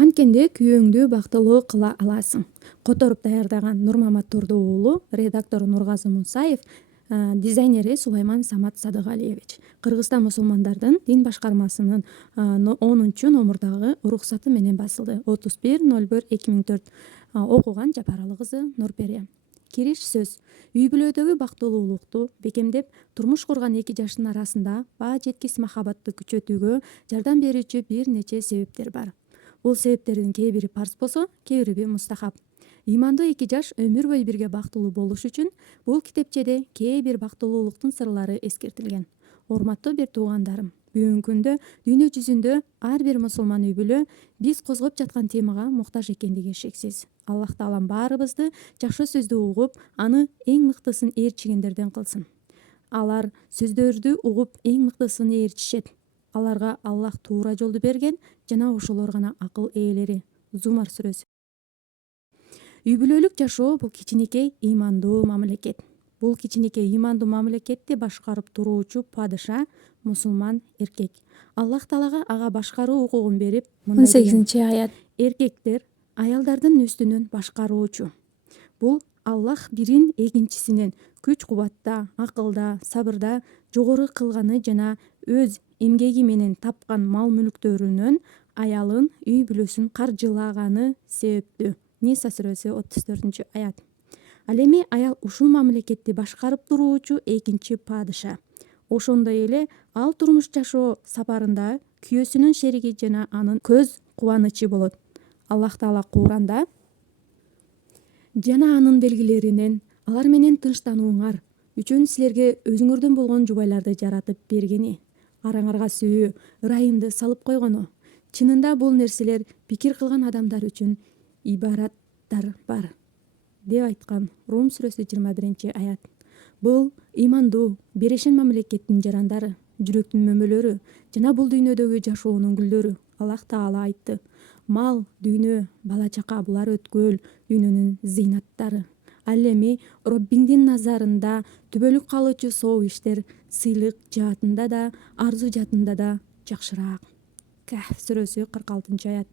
Канткенде күйөөңдү бактылуу кыла аласың. Которуп даярдаган Нурмамат Турду уулу, редактору Нургазы Мусаев, дизайнери Сулайман Самат Садыгалиевич. Кыргызстан мусулмандардын дин башкармасынын 10-номурдагы уруксаты менен басылды. 31/01/2004. Окуган Жапаралы кызы Нурперия. Кириш сөз. Үй бүлөдөгү бактылуулукту бекемдеп, турмуш курган эки жаштын арасында баа жеткис махабатты күчөтүүгө жардам берүүчү бир нече себептер бар. Бул себептердин кээ бири парз болсо, кээ бири мустахап. Ыймандуу эки жаш өмүр бою бирге бактылуу болуш үчүн бул китепчеде кээ бир бактылуулуктун сырлары эскертилген. Урматтуу бир туугандарым, бүгүнкү күндө дүйнө жүзүндө ар бир мусулман үй бүлө биз козгоп жаткан темага муктаж экендиги шексиз. Аллах Таалам баарыбызды жакшы сөздү угуп, аны эң мыктысын ээрчигендерден кылсын. Алар сөздөрдү угуп эң мыктысын ээрчишет. Аларга Аллах туура жолду берген жана ошолор гана акыл ээлери. Зумар сүрөсү. Үй бүлөлүк жашоо бул кичинекей ыймандуу мамлекет. Бул кичинекей ыймандуу мамлекетти башкарып туруучу падыша мусулман эркек. Аллах Таалага ага башкаруу укугун берип, 18-аят. Эркектер аялдардын үстүнөн башкаруучу. Бул Аллах бирин экинчисинен күч кубатта, акылда, сабырда жогору кылганы жана өз эмгеги менен тапкан мал мүлктөрүнөн аялын, үй бүлөсүн каржылаганы себептүү. Ниса сүрөсү 34-аят. Ал эми аял ушул мамлекетти башкарып туруучу экинчи падыша. Ошондой эле ал турмуш жашоо сапарында күйөөсүнүн шериги жана анын көз кубанычы болот. Аллах Таала Куранда жана анын белгилеринен алар менен тынчтанууңар үчүн силерге өзүңөрдөн болгон жубайларды жаратып бергени, араңарга сүйүү, ырайымды салып койгону. Чынында бул нерселер пикир кылган адамдар үчүн ибараттар бар, деп айткан Рум сүрөсү 21-аят. Бул ыймандуу, берешен мамлекеттин жарандары, жүрөктүн мөмөлөрү жана бул дүйнөдөгү жашоонун гүлдөрү. Аллах Таала айтты: мал, дүйнө, бала чака булар өткөл, дүйнөнүн зыйнаттары. Ал эми Роббиңдин назарында түбөлүк калуучу соо иштер сыйлык жаатында да, арзуу жаатында да жакшыраак. Кахф сүрөсү 46-аят.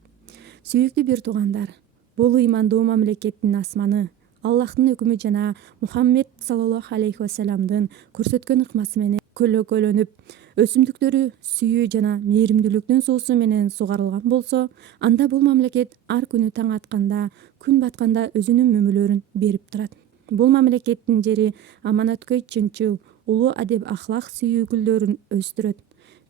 Сүйүктүү бир туугандар, бул ыймандуу мамлекеттин асманы Аллахтын өкүмү жана Мухаммед саллаллаху алейхи вассаламдын көрсөткөн ыкмасы менен көлөкөлөнүп, өсүмдүктөрү сүйүү жана мээримдүүлүктүн суусу менен сугарылган болсо, анда бул мамлекет ар күнү таң атканда, күн батканда өзүнүн мөмөлөрүн берип турат. Бул мамлекеттин жери аманаткөй чынчыл, улуу адеп ахлак сүйүү гүлдөрүн өстүрөт.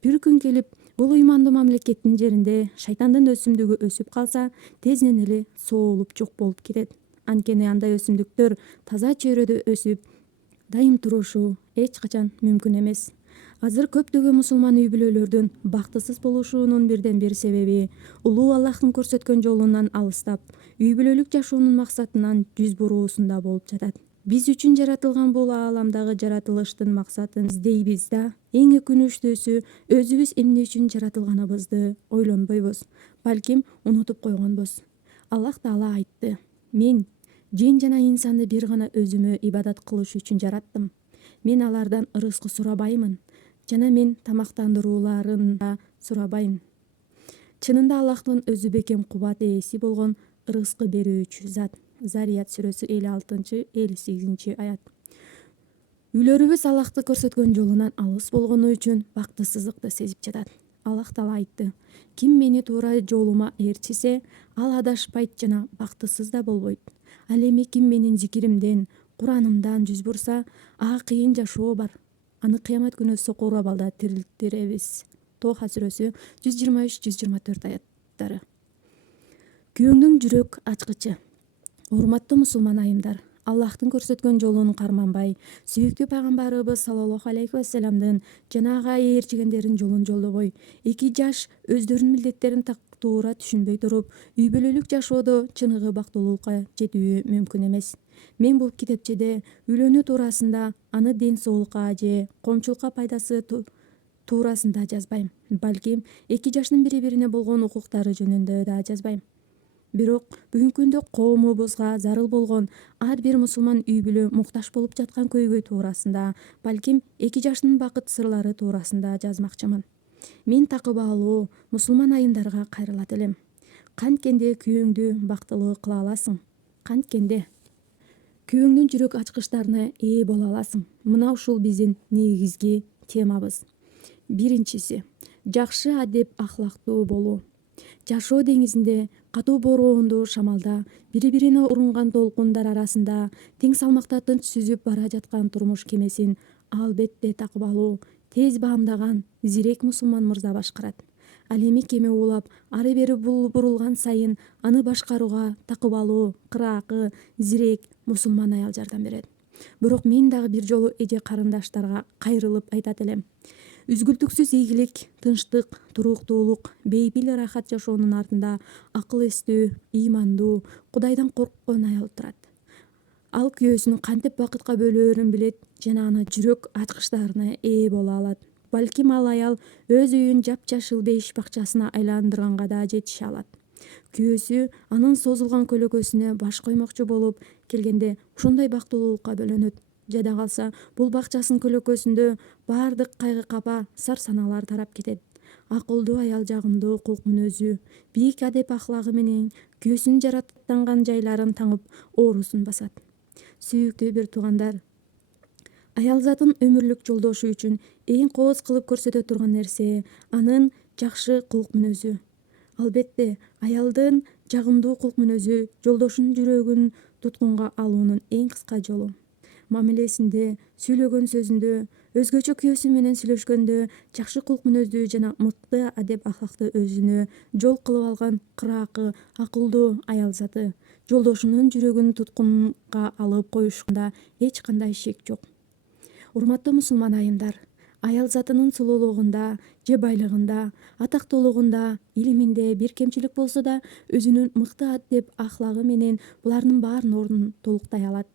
Бир күн келип, бул ыймандуу мамлекеттин жеринде шайтандын өсүмдүгү өсүп калса, тезинен эле соолуп жок болуп кетет. Анткени андай өсүмдүктөр таза чөйрөдө өсүп, дайым турушу эч качан мүмкүн эмес. Азыр көптөгөн мусулман үй бүлөлөрдүн бактысыз болушунун бирден бир себеби улуу Аллахтын көрсөткөн жолунан алыстап, үй бүлөлүк жашоонун максатынан жүз буруусунда болуп жатат. Биз үчүн жаратылган бул ааламдагы жаратылыштын максатын издейбиз да, эң өкүнүчтүүсү өзүбүз эмне үчүн жаратылганыбызды ойлонбойбуз, балким унутуп койгонбуз. Аллах Таала айтты: мен жин жана инсанды бир гана өзүмө ибадат кылыш үчүн жараттым. Мен алардан ырыскы сурабаймын жана мен тамактандырууларын да сурабайм. Чынында Аллахтын өзү бекем кубат ээси болгон ырыскы берүүчү зат. Зарият сүрөсү 56-58-аят. Үйлөрүбүз Аллахты көрсөткөн жолунан алыс болгону үчүн бактысыздыкты сезип жатат. Аллах Таала айтты: ким мени туура жолума ээрчисе, ал адашпайт жана бактысыз да болбойт. Ал эми ким менин зикиримден, Куранымдан жүз бурса, ага кыйын жашоо бар. Аны кыямат күнү сокур абалда тирилтиребиз. Тоха сүрөсү 123-124 аяттары. Күйөөңдүн жүрөк ачкычы. Урматтуу мусулман айымдар, Аллахтын көрсөткөн жолун карманбай, сүйүктүү пайгамбарыбыз саллаллаху алейхи вассаламдын жана ага ээрчигендердин жолун жолдобой, эки жаш өздөрүнүн милдеттерин туура түшүнбөй туруп, үй бүлөлүк жашоодо чыныгы бактылуулукка жетүү мүмкүн эмес. Мен бул китепчеде үйлөнүү туурасында, аны ден соолукка же коомчулукка пайдасы туурасында жазбайм. Балким эки жаштын бири-бирине болгон укуктары жөнүндө да жазбайм. Бирок бүгүнкү күндө коомубузга зарыл болгон ар бир мусулман үй бүлө муктаж болуп жаткан көйгөй туурасында, балким эки жаштын бакыт сырлары туурасында жазмакчымын. Мен такыбалуу мусулман айымдарга кайрылат элем. канткенде күйөөңдү бактылуу кыла аласың. Канткенде күйөөңдүн жүрөк ачкычтарына ээ боло аласың. Мына ушул биздин негизги темабыз. Биринчиси жакшы адеп ахлактуу болуу. Жашоо деңизинде катуу бороондуу шамалда бири бирине урунган толкундар арасында тең салмакта тынч сүзүп бара жаткан турмуш кемесин албетте такып алуу тез баамдаган зирек мусулман мырза башкарат. Ал эми кеме улап ары бери бурулган сайын аны башкарууга такып алуу кыраакы зирек мусулман аял жардам берет. Бирок мен дагы бир жолу эже карындаштарга кайрылып айтат элем. Үзгүлтүксүз ийгилик, тынчтык, туруктуулук, бейпил ырахат жашоонун артында акыл эстүү, ыймандуу, Кудайдан корккон аял турат. Ал күйөөсүнүн кантип бакытка бөлөөрүн билет жана аны жүрөк ачкычтарына ээ боло алат. Балким ал аял өз үйүн жапжашыл бейиш бакчасына айландырганга да жетише алат. Күйөөсү анын созулган көлөкөсүнө баш коймокчу болуп келгенде ошондой бактылуулукка бөлөнөт. Жада калса бул бакчасынын көлөкөсүндө баардык кайгы капа, сар санаалар тарап кетет. Акылдуу аял жагымдуу кулк мүнөзү, бийик адеп ахлагы менен күйөөсүнүн жараттанган жайларын таңып оорусун басат. Сүйүктүү бир туугандар, аялзатын өмүрлүк жолдошу үчүн эң кооз кылып көрсөтө турган нерсе анын жакшы кулк мүнөзү. Албетте, аялдын жагымдуу кулк мүнөзү жолдошунун жүрөгүн туткунга алуунун эң кыска жолу. Мамилесинде, сүйлөгөн сөзүндө, өзгөчө күйөөсү менен сүйлөшкөндө жакшы кулк мүнөздүү жана мыкты адеп ахлакты өзүнө жол кылып алган кыраакы, акылдуу аялзаты жолдошунун жүрөгүн туткунга алып коюшунда эч кандай шек жок. Урматтуу мусулман айымдар, аялзатынын сулуулугунда же байлыгында, атактуулугунда, илиминде бир кемчилик болсо да, өзүнүн мыкты адеп ахлагы менен булардын баарынын ордун толуктай алат.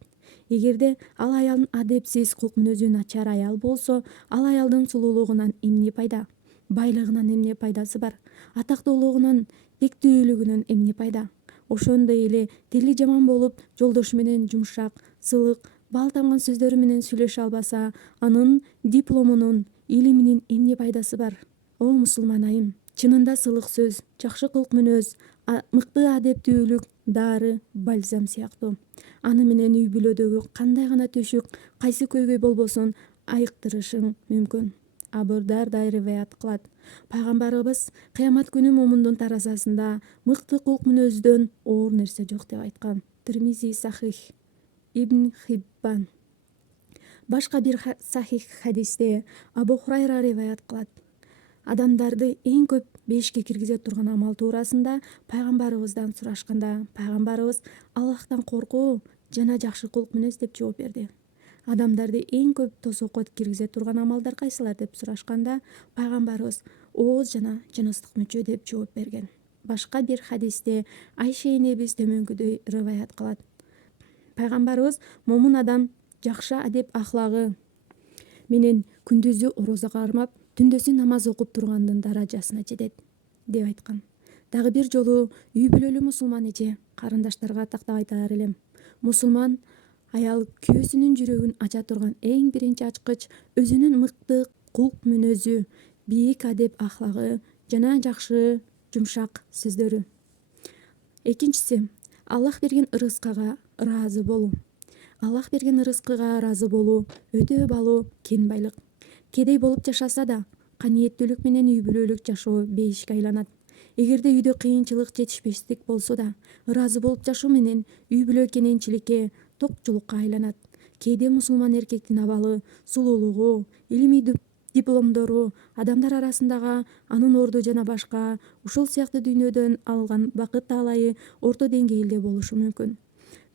Эгерде ал аялдын адепсиз, кулк мүнөзү начар аял болсо, ал аялдын сулуулугунан эмне пайда? Байлыгынан эмне пайдасы бар? Атактуулугунан, тектүүлүгүнөн эмне пайда? Ошондой эле тили жаман болуп, жолдошу менен жумшак, сылык, бал тамган сөздөрү менен сүйлөшө албаса, анын дипломунун, илиминин эмне пайдасы бар? О мусулман айым, чынында сылык сөз, жакшы кулк мүнөз, мыкты адептүүлүк дары, бальзам сыяктуу. Аны менен үй бүлөдөгү кандай гана түйшүк, кайсы көйгөй болбосун айыктырышың мүмкүн. Абу Дарда риваят кылат. Пайгамбарыбыз кыямат күнү момундун таразасында мыкты кулк мүнөздөн оор нерсе жок деп айткан. Тирмизи сахих. Ибн Хиббан. Башка бир сахих хадисте Абу Хурайра риваят кылат. Адамдарды эң көп бешикке киргизе турган амал туурасында пайгамбарыбыздан сурашканда, пайгамбарыбыз Аллахтан коркуу жана жакшы кулк мүнөз деп жооп берди. Адамдарды эң көп тосокко киргизе турган амалдар кайсылар деп сурашканда, пайгамбарыбыз ооз жана жыныстык мүчө деп жооп берген. Башка бир хадисте Айша энебиз төмөнкүдөй риваят кылат. Пайгамбарыбыз момун адам жакшы адеп ахлагы менен күндүзү орозо кармап, түндөсү намаз окуп тургандын даражасына жетет деп айткан. Дагы бир жолу үй бүлөлүү мусулман эже карындаштарга тактап айтар элем. Мусулман аял күйөөсүнүн жүрөгүн ача турган эң биринчи ачкыч өзүнүн мыкты кулк мүнөзү, бийик адеп ахлагы жана жакшы жумшак сөздөрү. Экинчиси, Аллах берген ырыскага ыраазы болуу. Аллах берген ырыскыга ыраазы болуу өтө балуу кен байлык. Кедей болуп жашаса да, каниеттүүлүк менен үй бүлөлүк жашоо бейишке айланат. Эгерде үйдө кыйынчылык, жетишпештик болсо да, ыраазы болуп жашоо менен үй бүлө кененчиликке, токчулукка айланат. Кээде мусулман эркектин абалы, сулуулугу, илимий дипломдору, адамдар арасындагы анын орду жана башка ушул сыяктуу дүйнөдөн алган бакыт таалайы орто деңгээлде болушу мүмкүн.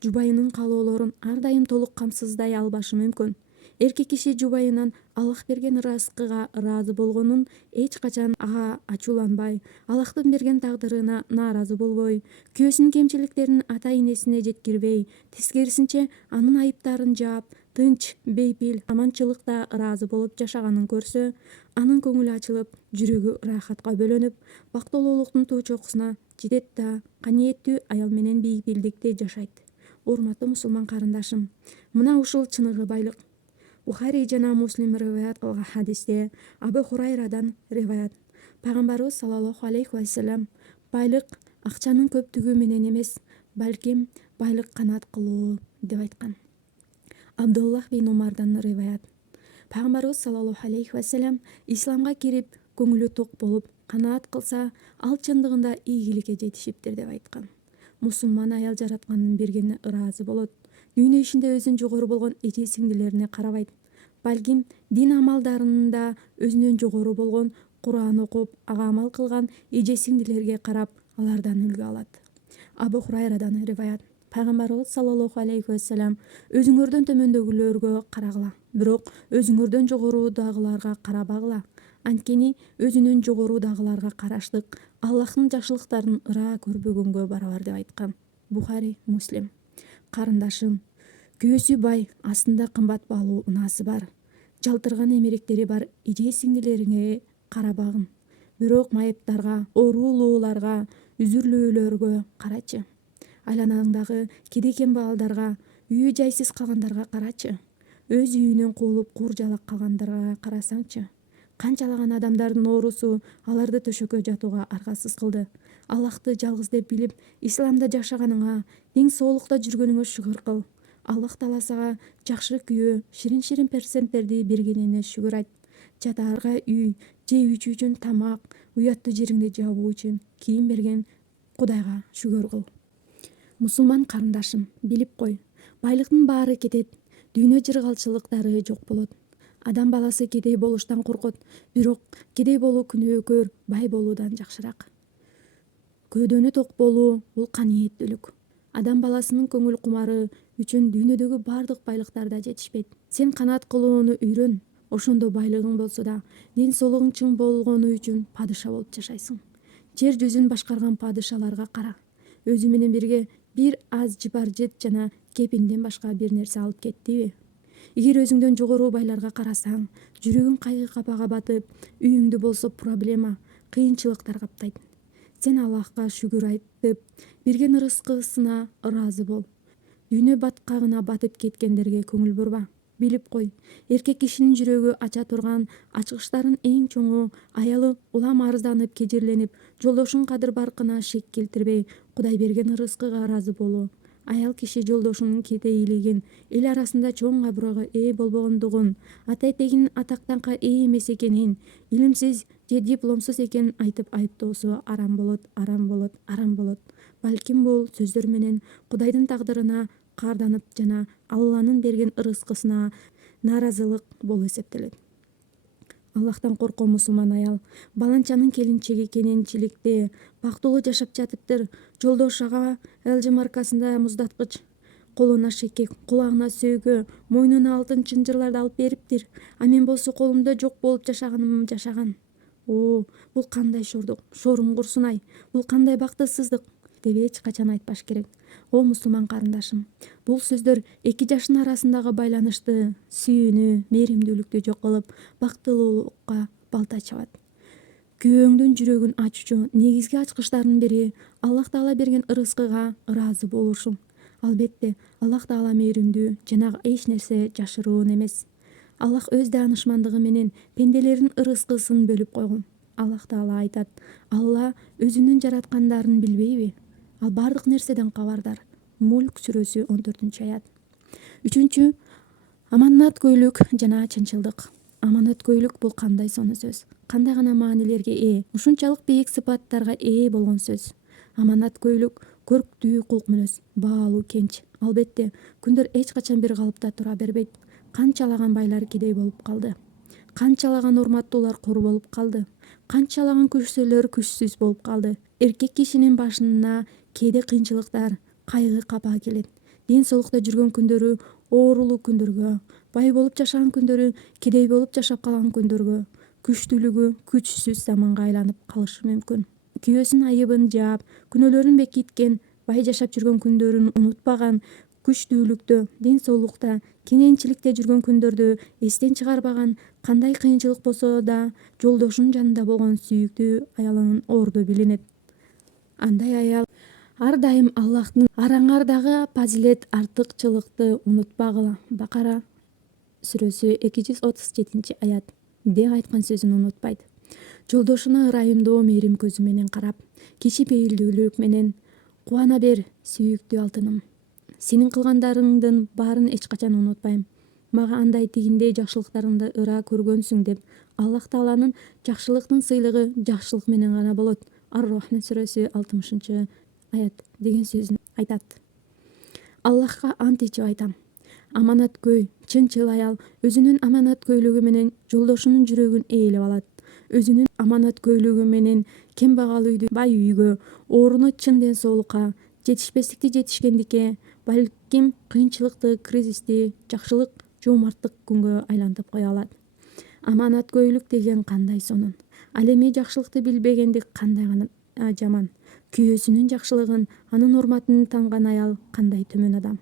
Жубайынын каалоолорун ар дайым толук камсыздай албашы мүмкүн. Эркек киши жубайынан Аллах берген ырыскыга ыраазы болгонун эч качан ага ачууланбай, Аллахтын берген тагдырына нааразы болбой, күйөөсүнүн кемчиликтерин ата-энесине жеткирбей, тескерисинче анын айыптарын жаап, тынч, бейпил, аманчылыкта ыраазы болуп жашаганын көрсө, анын көңүлү ачылып, жүрөгү ырахатка бөлөнүп, бактылуулуктун туу чокусуна жетет да каниеттүү аял менен бейпилдикте жашайт. Урматтуу мусулман карындашым, мына ушул чыныгы байлык. Бухари жана Муслим риваят кылган хадисте Абу Хурайрадан риваят. Пайгамбарыбыз саллаллаху алейхи ва саллям, байлык акчанын көптүгү менен эмес, балким байлык канаат кылуу деп айткан. Абдуллах бин Умардан риваят. Пайгамбарыбыз саллаллаху алейхи вассалам исламга кирип, көңүлү ток болуп, канаат кылса, ал чындыгында ийгиликке жетишиптир деп айткан. Мусулман аял жараткандын бергенине ыраазы болот. Дүйнө ишинде өзүн жогору болгон эже сиңдилерине карабайт. Балким дин амалдарында өзүнөн жогору болгон, Куран окуп, ага амал кылган эже сиңдилерге карап, алардан үлгү алат. Абу Хурайрадан риваят. Пайгамбарыбыз саллаллаху алейхи вассалам өзүңөрдөн төмөндөгүлөргө карагыла, бирок өзүңөрдөн жогорудагыларга карабагыла. Анткени өзүнөн жогорудагыларга караштык Аллахтын жакшылыктарын ыраа көрбөгөнгө барабар деп айткан. Бухари, Муслим. Карындашым, күйөөсү бай, астында кымбат баалуу унаасы бар, жалтырган эмеректери бар эже сиңдилериңе карабагын. Бирок майыптарга, оорулууларга, үзүрлүүлөргө карачы. Айланаңдагы кедей кембагалдарга, үйү жайсыз калгандарга карачы. Өз үйүнөн куулуп кур-жалак калгандарга карасаңчы. Канчалаган адамдардын оорусу аларды төшөккө жатууга аргасыз кылды. Аллахты жалгыз деп билип, исламда жашаганыңа, тең соолукта жүргөнүңө шүгүр кыл. Аллах Таала сага жакшы күйөө, ширин перзенттерди бергенине шүгүр айт. Жатаарга үй, жеп ичүү үчүн тамак, уяттуу жериңди жабуу үчүн кийим берген Кудайга шүгүр кыл. Мусулман карындашым, билип кой, байлыктын баары кетет, дүйнө жыргалчылыктары жок болот. Адам баласы кедей болуштан коркот, бирок кедей болуу күнөөкөр бай болуудан жакшыраак. Көөдөнү ток болуу — бул каниеттүүлүк. Адам баласынын көңүл кумары үчүн дүйнөдөгү бардык байлыктар да жетишпейт. Сен канаат кылууну үйрөн, ошондо байлыгың болсо да, ден соолугуң чың болгону үчүн падыша болуп жашайсың. Жер жүзүн башкарган падышаларга кара. Өзү менен бирге бир аз жыпар-жыт жана кепиңден башка бир нерсе алып кеттиби? Эгер өзүңдөн жогору байларга карасаң, жүрөгүң кайгы капага батып, үйүңдү болсо проблема, кыйынчылыктар каптайт. Сен Аллахка шүгүр айтып, берген ырыскысына ыраазы бол. Дүйнө баткагына батып кеткендерге көңүл бурба. Билип кой, эркек кишинин жүрөгү ача турган ачкычтардын эң чоңу аялы улам арызданып, кежирленип, жолдошунун кадыр-баркына шек келтирбей, Кудай берген ырыскыга ыраазы болуу. Аял киши жолдошунун кедейлигин, эл арасында чоң абройго ээ болбогондугун, ата-этегинин атак-даңкка ээ эмес экенин, илимсиз же дипломсуз экенин айтып айыптоосу арам болот. Балким бул сөздөр менен Кудайдын тагдырына каарданып жана Алланын берген ырыскысына нааразылык болуу эсептелет. Аллахтан коркоо мусулман аял, баланчанын келинчеги кененчиликте бактылуу жашап жатыптыр. Жолдош ага LG маркасында муздаткыч, колуна шекек, кулагына сөйгө, мойнуна алтын чынжырларды алып бериптир. А мен болсо колумда жок болуп жашаган. Бул кандай шордук, шоруң курсун-ай, бул кандай бактысыздык деп эч качан айтпаш керек. О мусулман карындашым, бул сөздөр эки жаштын арасындагы байланышты, сүйүүнү, мээримдүүлүктү жок кылып, бактылуулукка балта чабат. Күйөөңдүн жүрөгүн ачуучу негизги ачкычтардын бири Аллах Таала берген ырыскыга ыраазы болушуң. Албетте, Аллах Таала мээримдүү жана эч нерсе жашыруун эмес. Аллах өз даанышмандыгы менен пенделердин ырыскысын бөлүп койгон. Аллах Таала айтат: Алла өзүнүн жараткандарын билбейби? Ал бардык нерседен кабардар. Мульк сүрөсү 14-аят. 3. Аманаткөйлүк жана чынчылдык. Аманаткөйлүк бул кандай сонун сөз, кандай гана маанилерге ээ, ушунчалык бийик сыпаттарга ээ болгон сөз. Аманаткөйлүк көрктүү кулк мүнөз, баалуу кенч. Албетте, күндөр эч качан бир калыпта тура бербейт. Канчалаган байлар кедей болуп калды, канчалаган урматтуулар кор болуп калды, канчалаган күчтүүлөр күчсүз болуп калды. Эркек кишинин башына кээде кыйынчылыктар, кайгы капа келет. Ден соолукта жүргөн күндөрү оорулуу күндөргө, бай болуп жашаган күндөрү кедей болуп жашап калган күндөргө, күчтүүлүгү күчсүз заманга айланып калышы мүмкүн. Күйөөсүнүн айыбын жаап, күнөөлөрүн бекиткен, бай жашап жүргөн күндөрүн унутпаган, күчтүүлүктө, ден соолукта, кененчиликте жүргөн күндөрдү эстен чыгарбаган, кандай кыйынчылык болсо да жолдошунун жанында болгон сүйүктүү аялынын орду билинет. Андай аял ар дайым Аллахтын араңардагы пазилет артыкчылыкты унутпагыла. Бакара сүрөсү 237-аят деп айткан сөзүн унутпайт. жолдошуна ырайымдуу мээрим көзү менен карап, кичи пейилдүүлүк менен: кубана бер, сүйүктүү алтыным. Сенин кылгандарыңдын баарын эч качан унутпайм. Мага андай тигиндей жакшылыктарыңды ыра көргөнсүң деп Аллах Тааланын жакшылыктын сыйлыгы жакшылык менен гана болот. Ар-Рахман сүрөсү 60-аят деген сөзүн айтат. Аллахка ант ичип айтам. Аманаткөй, чынчыл аял өзүнүн аманаткөйлүгү менен жолдошунун жүрөгүн ээлеп алат. Өзүнүн аманаткөйлүгү менен кембагал үйдү бай үйгө, ооруну чын ден соолукка, жетишпестикти жетишкендикке, балким кыйынчылыкты кризисти жакшылык, жоомарттык күнгө айлантып кое алат. Аманаткөйлүк деген кандай сонун. Ал эми жакшылыкты билбегендик кандай гана жаман. Күйөөсүнүн жакшылыгын, анын урматын танган аял кандай төмөн адам.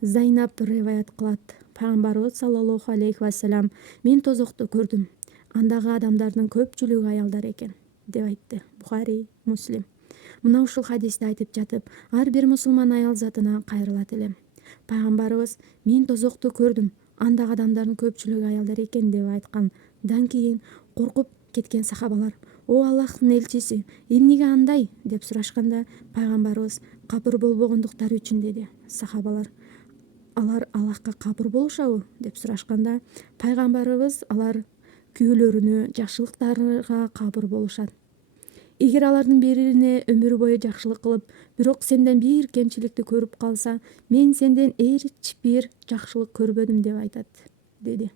Зайнап риваят кылат. Пайгамбарыбыз саллаллаху алейхи вассалам: мен тозокту көрдүм. Андагы адамдардын көпчүлүгү аялдар экен, деп айтты. Бухари, Муслим. Мына ушул хадисти айтып жатып, ар бир мусулман аял затына кайрылат элем. Пайгамбарыбыз: мен тозокту көрдүм. Андагы адамдардын көпчүлүгү аялдар экен деп айткандан кийин коркуп кеткен сахабалар: о Аллахтын элчиси, эмнеге андай деп сурашканда, пайгамбарыбыз: кабыр болбогондуктары үчүн деди. Сахабалар: алар Аллахка кабыр болушабы деп сурашканда, пайгамбарыбыз: алар күйөөлөрүнө жакшылыктарга кабыр болушат. Эгер алардын бирине өмүр бою жакшылык кылып, бирок сенден бир кемчиликти көрүп калса, мен сенден эч бир жакшылык көрбөдүм деп айтат, деди.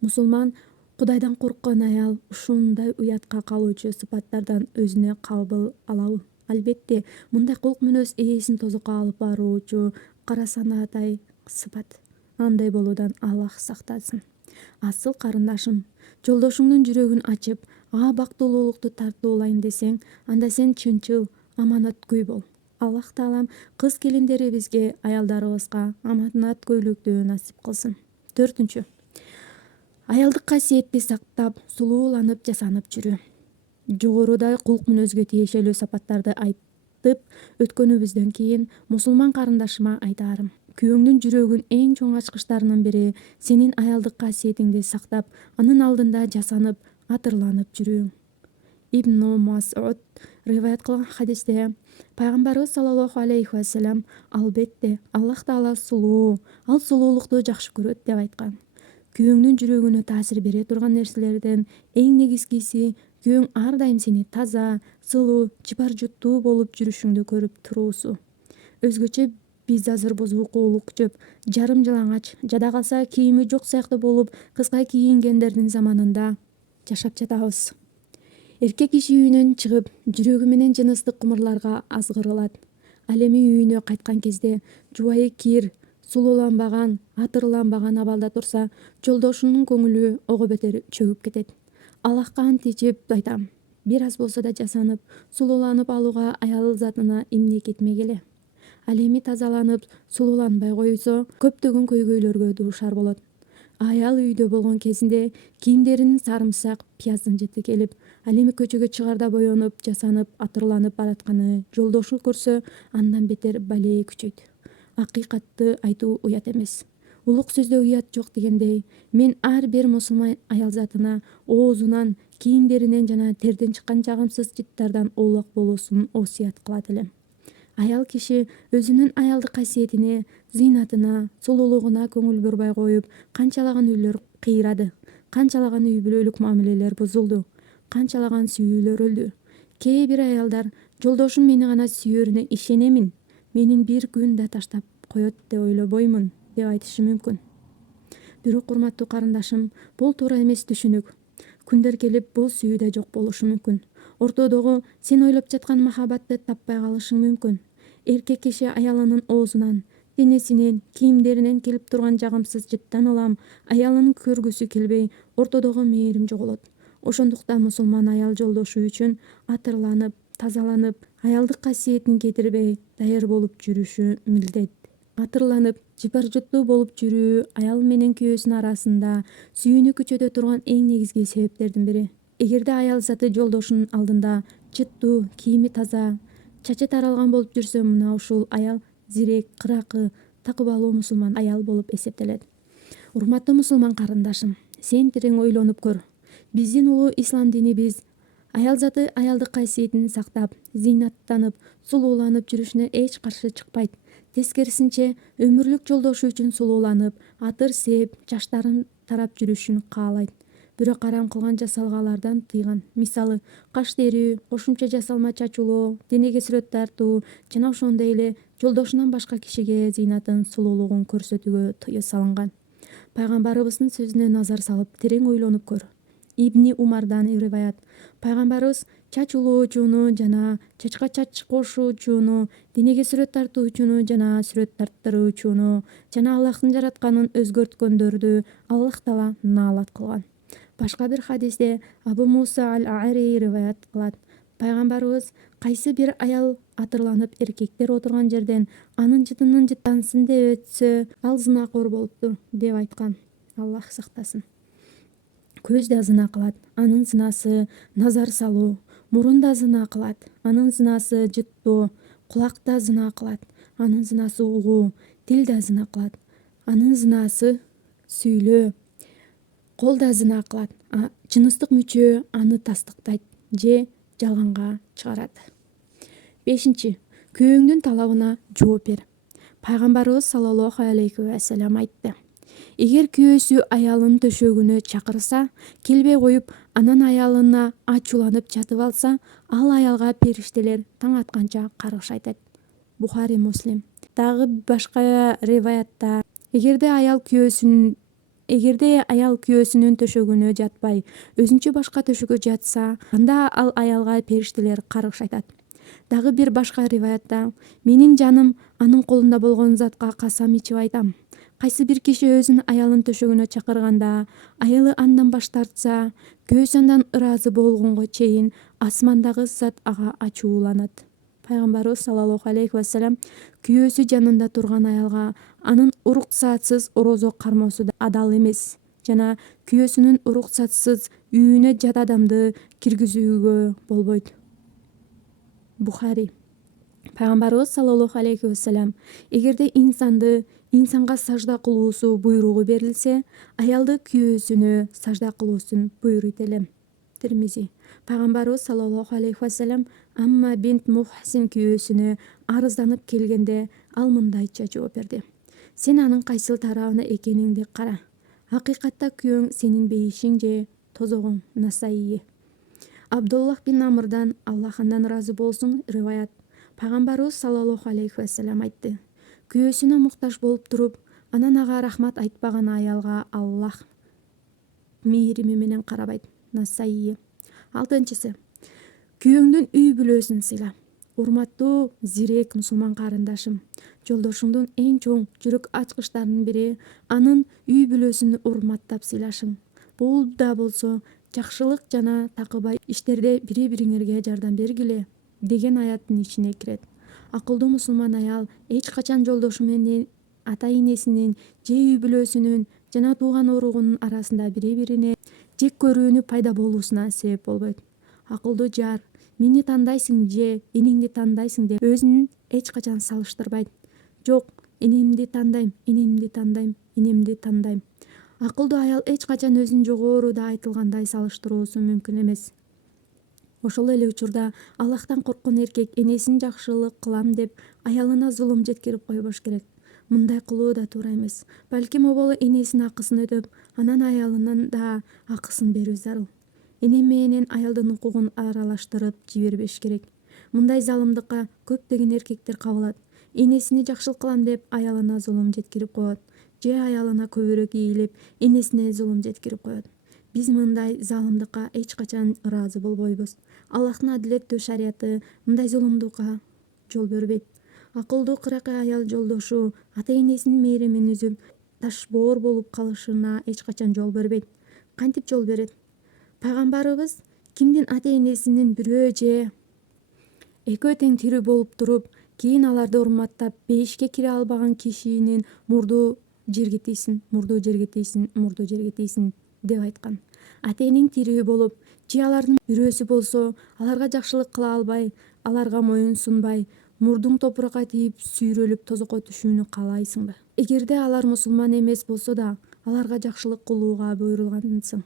Мусулман Кудайдан корккон аял ушундай уятка калуучу сыпаттардан өзүнө кабыл алабы? Албетте, мындай кулк мүнөз ээсин тозокко алып баруучу карасанаатай сыпат. Андай болуудан Аллах сактасын. Асыл карындашым, жолдошуңдун жүрөгүн ачып, ага бактылуулукту тартуулайын десең, анда сен чынчыл, аманаткөй бол. Аллах Таалам кыз келиндерибизге, аялдарыбызга аманаткөйлүктү насип кылсын. 4. Аялдык касиетти сактап, сулууланып жасанып жүрүү. Жогоруда кулк мүнөзгө тиешелүү сапаттарды айтып өткөнүбүздөн кийин мусулман карындашыма айтаарым: күйөөңдүн жүрөгүн эң чоң ачкычтарынын бири сенин аялдык касиетиңди сактап, анын алдында жасанып, атырланып жүрүүң. Ибн Масуд риваят кылган хадисте пайгамбарыбыз саллаллаху алейхи вассалам: албетте, Аллах Таала сулуу, ал сулуулукту жакшы көрөт деп айткан. Күйөөңдүн жүрөгүнө таасир бере турган нерселерден эң негизгиси күйөөң ар дайым сени таза, сылуу, чыпар жуттуу болуп жүрүшүңдү көрүп туруусу. Өзгөчө биз азыр бузуку улук жөп, жарым жалаңач, жада калса кийими жок сыяктуу болуп, кыска кийингендердин заманында жашап жатабыз. Эркек киши үйүнөн чыгып, жүрөгү менен жыныстык кумурларга азгырылат. Ал эми үйүнө кайткан кезде жубайы кир, сулууланбаган, атырланбаган абалда турса, жолдошунун көңүлү ого бетер чөгүп кетет. Аллахка ант ичип айтам, бир аз болсо да жасанып, сулууланып алууга аял затына эмне кетмек эле. Ал эми тазаланып, сулууланбай койсо, көптөгөн көйгөйлөргө дуушар болот. Аял үйдө болгон кезинде кийимдеринин сарымсак, пияздын жыты келип, ал эми көчөгө чыгарда боенуп, жасанып, атырланып баратканы жолдошу көрсө, андан бетер балее күчөйт. Акыйкатты айтуу уят эмес. Улук сөздө уят жок дегендей, мен ар бир мусулман аял затына оозунан, кийимдеринен жана терден чыккан жагымсыз жыттардан улак болуусун осуят кылат элем. Аял киши өзүнүн аялдык касиетине, зыйнатына, сулуулугуна көңүл бурбай коюп, канчалаган үйлөр кыйрады, канчалаган үй бүлөлүк мамилелер бузулду, канчалаган сүйүүлөр өлдү. Кээ бир аялдар жолдошум мени гана сүйөрүнө ишенемин, менин бир күн да таштап коет деп ойлобоймун деп айтышы мүмкүн. Бирок урматтуу карындашым, бул туура эмес түшүнүк. Күндөр келип бул сүйүү да жок болушу мүмкүн. Ортодогу сен ойлоп жаткан махабатты таппай калышың мүмкүн. Эркек киши аялынын оозунан, денесинен, кийимдеринен келип турган жагымсыз жыттан улам аялын көргүсү келбей, ортодогу мээрим жоголот. Ошондуктан мусулман аял жолдошу үчүн атырланып, тазаланып, аялдык касиетин кетирбей, даяр болуп жүрүшү милдет. Атырланып, жыпар жуттуу болуп жүрүү аял менен күйөөсүнүн арасында сүйүүнү күчөтө турган эң негизги себептердин бири. Эгерде аял заты жолдошунун алдында жыттуу, кийими таза, чачы таралган болуп жүрсө, мына ушул аял зирек, кыракы, такыбалуу мусулман аял болуп эсептелет. Урматтуу мусулман карындашым, сен терең ойлонуп көр. Биздин улуу ислам динибиз аял заты аялдык кайсиетин сактап, зыйнаттанып, сулууланып жүрүшүнө эч каршы чыкпайт. Тескерисинче, өмүрлүк жолдошу үчүн сулууланып, атыр сээп, чачтарын тарап жүрүшүн каалайт. Бирок арам кылган жасалгалардан тыйган. Мисалы, каш терүү, кошумча жасалма чачуулоо, денеге сүрөт тартуу жана ошондой эле жолдошунан башка кишиге зыйнатын, сулуулугун көрсөтүүгө тыюу салынган. Пайгамбарыбыздын сөзүнө назар салып, терең ойлонуп көр. Ибни Умардан риваят. Пайгамбарыбыз чач улоочууну жана чачка чач кошуучуну, денеге сүрөт тартуучуну жана сүрөт тарттыруучуну жана Аллахтын жаратканын өзгөрткөндөрдү Аллах Таала наалат кылган. Башка бир хадисте Абу Муса аль-А'ри риваят кылат. Пайгамбарыбыз кайсы бир аял атырланып эркектер отурган жерден анын жытынын жыттансын деп өтсө, ал зынакор болуптур деп айткан. Аллах сактасын. Көз да зына кылат, анын зынасы назар салуу. Мурун да зына кылат, анын зынасы жыттоо. Кулак да зына кылат, анын зынасы угуу. Тил да зына кылат, анын зынасы сүйлөө. Кол да зына кылат, жыныстык мүчө аны тастыктайт же жалганга чыгарат. 5. Күйөөңдүн талабына жооп бер. Пайгамбарыбыз саллаллаху алейхи ва саллям айтты: эгер күйөөсү аялын төшөгүнө чакырса, келбей коюп, анан аялына ачууланып жатып алса, ал аялга периштелер таң атканча каргыш айтат. Бухари Муслим. Дагы башка риваятта, эгерде аял күйөөсүнүн төшөгүнө жатпай, өзүнчө башка төшөгө жатса, анда ал аялга периштелер каргыш айтат. Дагы бир башка риваятта, менин жаным анын колунда болгон затка касам ичип айтам. Кайсы бир киши өзүнүн аялын төшөгүнө чакырганда, аялы андан баш тартса, күйөөсү андан ыраазы болгонго чейин асмандагы зат ага ачууланат. Пайгамбарыбыз саллаллаху алейхи ва саллям күйөөсү жанында турган аялга анын уруксатсыз орозо кармоосу да адал эмес жана күйөөсүнүн уруксатсыз үйүнө жат адамды киргизүүгө болбойт. Бухари. Пайгамбарыбыз саллаллаху алейхи ва саллям, эгерде инсанга сажда кылуусу буйругу берилсе, аялды күйөөсүнө сажда кылуусун буйруйт элем. Тирмизи. Пайгамбарыбыз саллаллаху алейхи ва саллям Амма бинт Мухсин күйөөсүнө арызданып келгенде, ал мындайча жооп берди: сен анын кайсыл тарабына экениңди кара. Акыйкатта күйөөң сенин бейишиң же тозогуң. Насаи. Абдуллах бин Амрдан, Аллах андан ыраазы болсун, риваят. Пайгамбарыбыз саллаллаху алейхи ва саллям айтты: күйөөсүнө муктаж болуп туруп, анан ага рахмат айтпаган аялга Аллах мээрими менен карабайт. Насаи. 6. Күйөөңдүн үй бүлөсүн сыйла. Урматтуу зирек мусулман карындашым, жолдошуңдун эң чоң жүрөк ачкычтарынын бири анын үй бүлөсүн урматтап сыйлашың. Бул да болсо жакшылык жана такыба иштерде бири-бириңерге жардам бергиле деген аяттын ичине кирет. Акылдуу мусулман аял эч качан жолдошу менен ата-энесинин же үй бүлөсүнүн жана тууган уругунун арасында бири-бирине жек көрүүнү пайда болуусуна себеп болбойт. Акылдуу жар мени тандайсың же энеңди тандайсың деп өзүн эч качан салыштырбайт. Жок, энемди тандайм, энемди тандайм. Акылдуу аял эч качан өзүн жогоруда айтылгандай салыштыруусу мүмкүн эмес. Ошол эле учурда Аллахтан корккон эркек энесин жакшылык кылам деп аялына зулум жеткирип койбош керек. Мындай кылуу да туура эмес. Балким оболу энесинин акысын өдөп, анан аялынын да акысын берүү зарыл. Эне менен аялдын укугун аралаштырып жибербеш керек. Мындай залымдыкка көптөгөн эркектер кабылат. Энесине жакшылык кылам деп аялына зулум жеткирип коет, же аялына көбүрөөк ийилип, энесине зулум жеткирип коет. Биз мындай залымдыкка эч качан ыраазы болбойбуз. Аллахтын адилеттүү шарияты мындай зулумдукка жол бербейт. Акылдуу кыракай аял жолдошу ата-энесинин мээримин үзүп, ташбоор болуп калышына эч качан жол бербейт. Кантип жол берет? Пайгамбарыбыз кимдин ата-энесинин бирөө же экөө тең тирүү болуп туруп, кийин аларды урматтап, бейишке кире албаган кишинин мурду жерге тийсин деп айткан. Ата-энең тирүү болуп, же алардын бирөөсү болсо, аларга жакшылык кыла албай, аларга моюн сунбай, мурдуң топуракка тийип, сүйрөлүп тозокко түшүүнү каалайсыңбы? Эгерде алар мусулман эмес болсо да, аларга жакшылык кылууга буйрулгансың.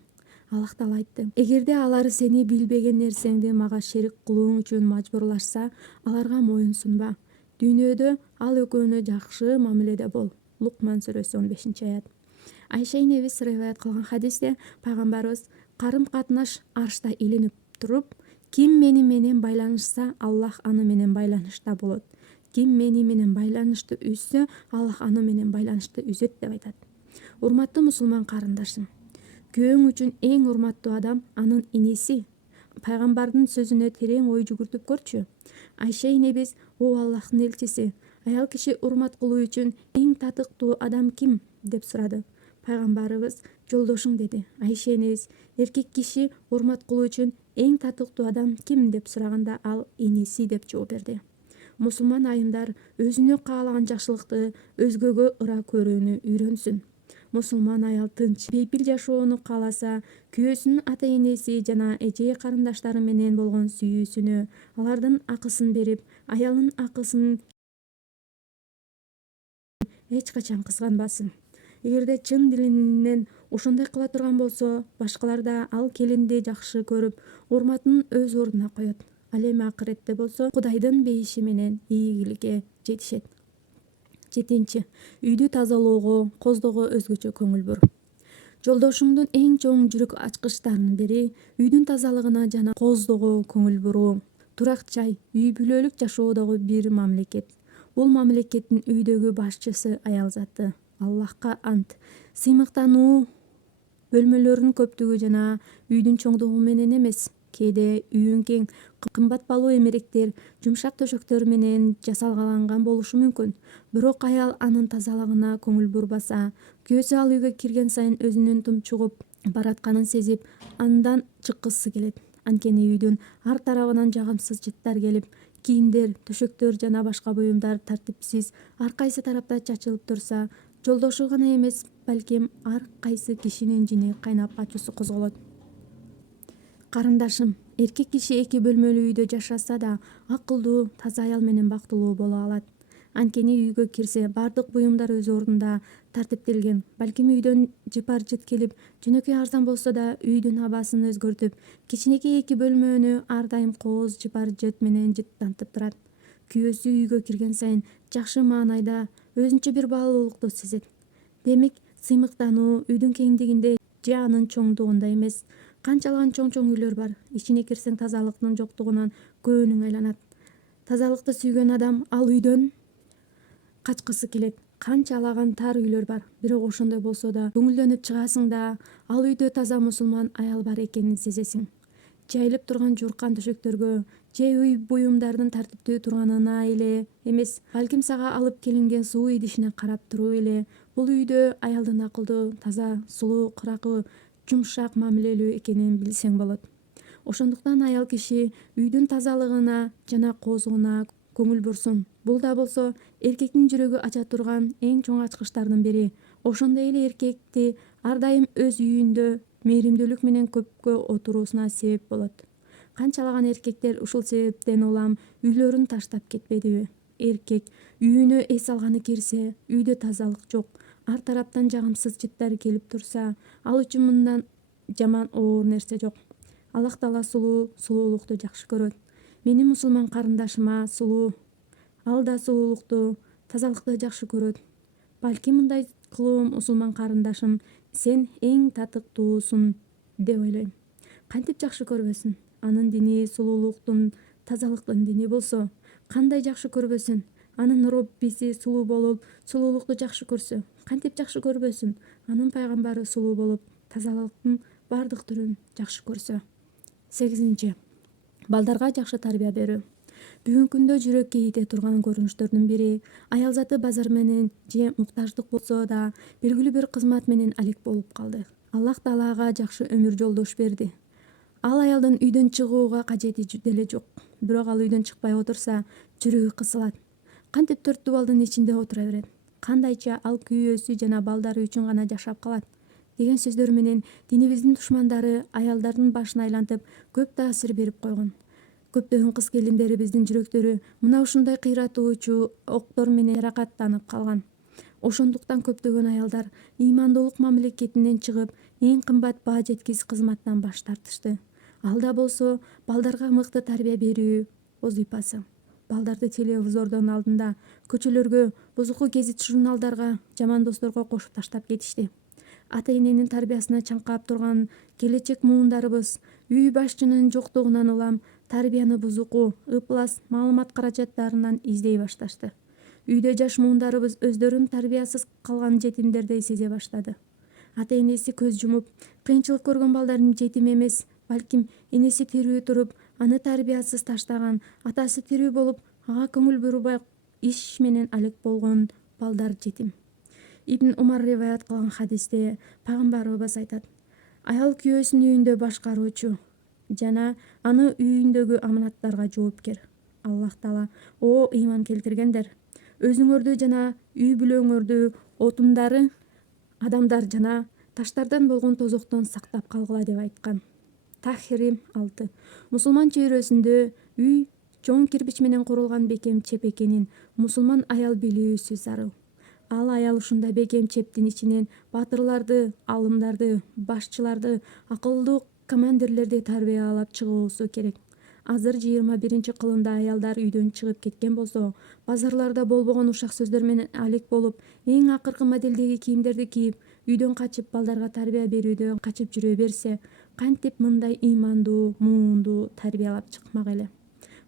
Аллах Таала айтты: эгерде алар сени билбеген нерсеңди мага шерик кылууң үчүн мажбурлашса, аларга моюн сунба. Дүйнөдө ал экөөнө жакшы мамиледе бол. Лукман сүрөсү 15-аят. Айша энебиз риваят кылган хадисте пайгамбарыбыз карым катнаш аршта илинип туруп, ким мени менен байланышса, Аллах аны менен байланышта болот. Ким мени менен байланышты үзсө, Аллах аны менен байланышты үзөт деп айтат. Урматтуу мусулман карындашым, күйөөң үчүн эң урматтуу адам анын энеси. Пайгамбардын сөзүнө терең ой жүгүртүп көрчү. Айша энебиз: "О Аллахтын элчиси, аял киши урмат кылуу үчүн эң татыктуу адам ким?" деп сурады. Пайгамбарыбыз: "Жолдошуң" деди. Айша энебиз: "Эркек киши урмат кылуу үчүн эң татыктуу адам ким?" деп сураганда ал энеси деп жооп берди. Мусулман айымдар өзүнө каалаган жакшылыкты өзгөгө ыра көрүүнү үйрөнсүн. Мусулман аял тынч, бейпил жашоону кааласа, күйөөсүнүн ата-энеси жана эже карындаштары менен болгон сүйүүсүнө, алардын акысын берип, аялынын акысын эч качан кызганбасын. Эгерде чын дилинен ошондой кыла турган болсо, башкалар да ал келинди жакшы көрүп, урматын өз ордуна коет. Ал эми акыретте болсо, Кудайдын бейиши менен ийгиликке жетишет. 7. Үйдү тазалоого, коздоого өзгөчө көңүл бур. Жолдошуңдун эң чоң жүрөк ачкычтарынын бири үйдүн тазалыгына жана коздоого көңүл буруу. Турак жай, үй бүлөлүк жашоодогу бир мамлекет. Бул мамлекеттин үйдөгү башчысы аял заты. Аллахка ант. Сыймыктануу бөлмөлөрүнүн көптүгү жана үйдүн чоңдугу менен эмес. Кээде үйүң кең, кымбат баалуу эмеректер, жумшак төшөктөр менен жасалган болушу мүмкүн. Бирок аял анын тазалыгына көңүл бурбаса, күйөөсү ал үйгө кирген сайын өзүнүн тумчугуп баратканын сезип, андан чыккысы келет. Анткени үйдүн ар тарабынан жагымсыз жыттар келип, кийимдер, төшөктөр жана башка буюмдар тартипсиз ар кайсы тарапта чачылып турса, жолдошу гана эмес, балким ар кайсы кишинин жини кайнап ачуусу козголот. Карындашым, эркек киши 2 бөлмөлүү үйдө жашаса да, акылдуу, таза аял менен бактылуу боло алат. Анткени үйгө кирсе, бардык буюмдар өз ордунда тартиптелген. Балким үйдөн жыпар-жыт келип, жөнөкөй арзан болсо да, үйдүн абасын өзгөртүп, кичинекей 2 бөлмөнү ар дайым кооз, жыпар-жыт менен жыттантып турат. Күйөөсү үйгө кирген сайын жакшы маанайда өзүнчө бир баалуулукту сезет. Демек, сыймыктануу үйдүн кеңдигинде же анын чоңдугунда эмес. Канчалаган чоң үйлөр бар. Ичине кирсең тазалыктын жоктугунан көөнүң айланат. Тазалыкты сүйгөн адам ал үйдөн качкысы келет. Канчалаган тар үйлөр бар. Бирок ошондой болсо да көңүлдөнүп чыгасың да, ал үйдө таза мусулман аял бар экенин сезесиң. Жайылып турган жууркан төшөктөргө же үй буюмдардын тартиптүү турганына эле эмес, балким сага алып келинген суу идишине карап туруп эле бул үйдө аялдын акылдуу, таза, сулуу, кыракы, жумшак мамилелүү экенин билсең болот. Ошондуктан аял киши үйдүн тазалыгына жана коозугуна көңүл бурсун. Бул да болсо эркектин жүрөгү ача турган эң чоң ачкычтардын бири. Ошондой эле эркекти ар дайым өз үйүндө мээримдүүлүк менен көпкө отуруусуна себеп болот. Канчалаган эркектер ушул себептен улам үйлөрүн таштап кетпедиби? Эркек үйүнө эс алганы кирсе, үйдө тазалык жок, ар тараптан жагымсыз жыттар келип турса, ал үчүн мындан жаман оор нерсе жок. Аллах Таала сулуулукту жакшы көрөт. Менин мусулман карындашыма сулуу, ал да сулуулукту, тазалыкты жакшы көрөт. Балким мындай кылуум мусулман карындашым, сен эң татыктуусуң деп ойлойм. Кантип жакшы көрбөсүн? Анын дини сулуулуктун, тазалыктын дини болсо, кандай жакшы көрбөсүн? Анын роббиси сулуу болуп, сулуулукту жакшы көрсө, кантип жакшы көрбөсүн? Анын пайгамбары сулуу болуп, тазалыктын бардык түрүн жакшы көрсө. 8. Балдарга жакшы тарбия берүү. Бүгүнкү күндө жүрөк кейите турган көрүнүштөрдүн бири аял заты базар менен же муктаждык болсо да белгилүү бир кызмат менен алек болуп калды. Аллах Таалага жакшы өмүр жолдош берди. Ал аялдын үйдөн чыгууга кажети деле жок. Бирок ал үйдөн чыкпай отурса, жүрөгү кысылат. Кантип 4 дубалдын ичинде отура берет? Кандайча ал күйөөсү жана балдары үчүн гана жашап калат? Деген сөздөр менен динибиздин душмандары аялдардын башын айлантып көп таасир берип койгон. Көптөгөн кыз келиндерибиздин жүрөктөрү мына ушундай кыйратуучу октор менен жаракаттанып калган. Ошондуктан көптөгөн аялдар ыймандуулук мамлекетинен чыгып, эң кымбат баа жеткис кызматтан баш тартышты. Ал да болсо балдарга мыкты тарбия берүү вазыйпасы. Балдарды телевизордун алдында, көчөлөргө, бузуку гезит журналдарга, жаман досторго кошуп таштап кетишти. Ата-эненин тарбиясына чаңкап турган келечек муундарыбыз үй башчынын жоктугунан улам тарбияны бузуку, ыплас маалымат каражаттарынан издей башташты. Үйдө жаш муундарыбыз өздөрүн тарбиясыз калган жетимдердей сезе баштады. Ата-энеси көз жумуп, кыйынчылык көргөн балдардын жетим эмес, балким энеси тирүү туруп, аны тарбиясыз таштаган, атасы тирүү болуп, ага көңүл бурбай иш менен алек болгон балдар жетим. Ибн Умар риваят кылган хадисте пайгамбарыбыз айтат: аял күйөөсүнүн үйүндө башкаруучу жана аны үйүндөгү аманаттарга жоопкер. Аллах Таала: о ыйман келтиргендер, өзүңөрдү жана үй бүлөңөрдү отундары, адамдар жана таштардан болгон тозоктон сактап калгыла деп айткан. Тахрим 6. Мусулман чөйрөсүндө үй чоң кирпич менен курулган бекем чеп экенин мусулман аял билүүсү зарыл. Ал аял ушундай бекем чептин ичинен баатырларды, алымдарды, башчыларды, акылдуу командирлерди тарбиялап чыгуусу керек. Азыр 21-кылымда аялдар үйдөн чыгып кеткен болсо, базарларда болбогон ушак сөздөр менен алек болуп, эң акыркы модельдеги кийимдерди кийип, үйдөн качып балдарга тарбия берүүдөн качып жүрө берсе, кантип мындай ыймандуу, муунду тарбиялап чыкмак эле?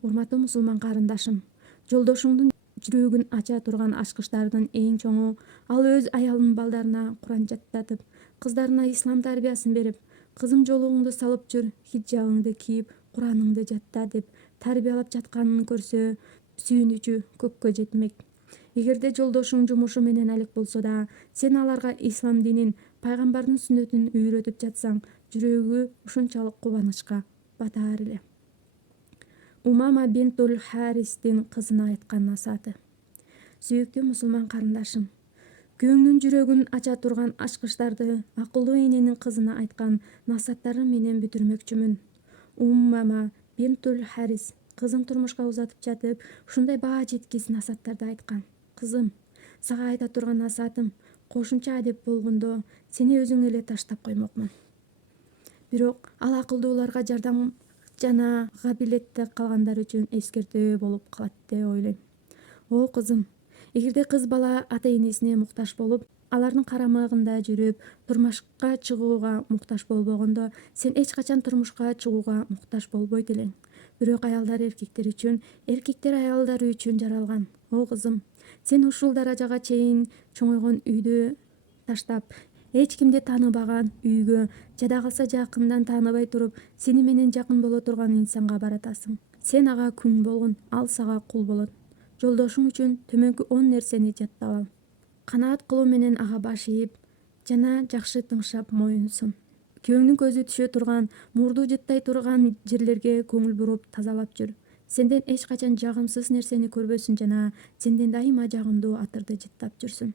Урматтуу мусулман карындашым, жолдошуңдун жүрөгүн ача турган ачкычтардын эң чоңу ал өз аялынын балдарына Куран жаттатып, кыздарына ислам тарбиясын берип, кызым жолугуңду салып жүр, хиджабыңды кийип, Кураныңды жатта деп тарбиялап жатканын көрсө, сүйүнүчү көккө жетмек. Эгерде жолдошуң жумушу менен алек болсо да, сен аларга ислам динин, пайгамбардын сүннөтүн үйрөтүп жатсаң, жүрөгү ушунчалык кубанычка батаар эле. Умама бинтул Харистин кызына айткан насааты. Сүйүктүү мусулман карындашым, күйөөңдүн жүрөгүн ача турган ачкычтарды акылдуу эненин кызына айткан насааттары менен бүтүрмөкчүмүн. Умама бинтул Харис кызын турмушка узатып жатып, ушундай баа жеткис насааттарды айткан. Кызым, сага айта турган насаатым, кошумча адеп болгондо сени өзүң эле таштап коймокмун. Бирок ал акылдууларга жардам жана кабилетте калгандар үчүн эскертүү болуп калат деп ойлойм. О кызым, эгерде кыз бала ата-энесине муктаж болуп, алардын карамагында жүрүп, турмушка чыгууга муктаж болбогондо, сен эч качан турмушка чыгууга муктаж болбойт элең. Бирок аялдар эркектер үчүн, эркектер аялдар үчүн жаралган. О кызым, сен ушул даражага чейин чоңойгон үйдү таштап, эч кимди тааныбаган үйгө, жада калса жакындан тааныбай туруп, сени менен жакын боло турган инсанга баратасың. Сен ага күң болгон, ал сага кул болот. Жолдошуң үчүн төмөнкү 10 нерсени жаттап ал. Канаат кылуу менен ага баш ийип жана жакшы тыңшап моюн сун. Күйөөңдүн көзү түшө турган, мурду жыттай турган жерлерге көңүл буруп тазалап жүр. Сенден эч качан жагымсыз нерсени көрбөсүн жана сенден дайыма жагымдуу атырды жыттап жүрсүн.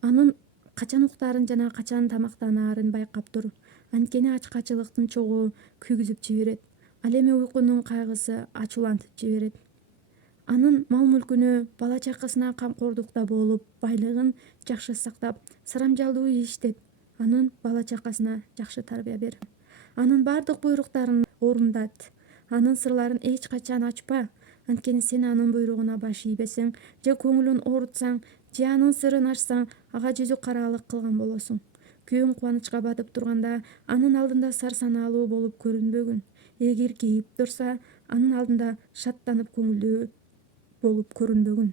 Анын качан уктаарын жана качан тамактанаарын байкап тур. Анткени ачкачылыктын чогуу күйгүзүп жиберет. Ал эми уйкунун кайгысы ачуулантып жиберет. Анын мал-мүлкүнө, бала-чакасына камкордукта болуп, байлыгын жакшы сактап, сарамжалдуу иштет. Анын бала-чакасына жакшы тарбия бер. Анын бардык буйруктарын орундат. Анын сырларын эч качан ачпа. Анткени сен анын буйругуна баш ийбесең, же көңүлүн оорутсаң, же анын сырын ачсаң, ага жүзү каралык кылган болосуң. Күйөөң кубанычка батып турганда, анын алдында сар санаалуу болуп көрүнбөгүн. Эгер кейип турса, анын алдында шаттанып көңүлдүү болуп көрүнбөгүн.